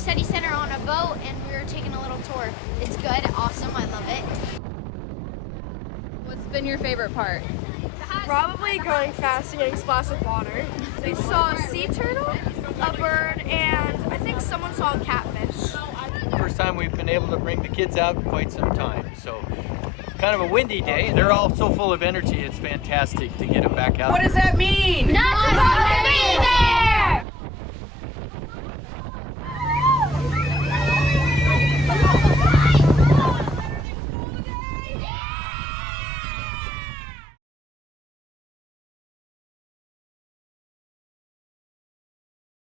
Study Center on a boat, and we were taking a little tour. It's good, awesome, I love it. What's been your favorite part? Probably going fast and getting splashed with water. We saw a sea turtle, a bird, and I think someone saw a catfish. First time we've been able to bring the kids out in quite some time. So kind of a windy day. They're all so full of energy, it's fantastic to get them back out. What does that mean? Not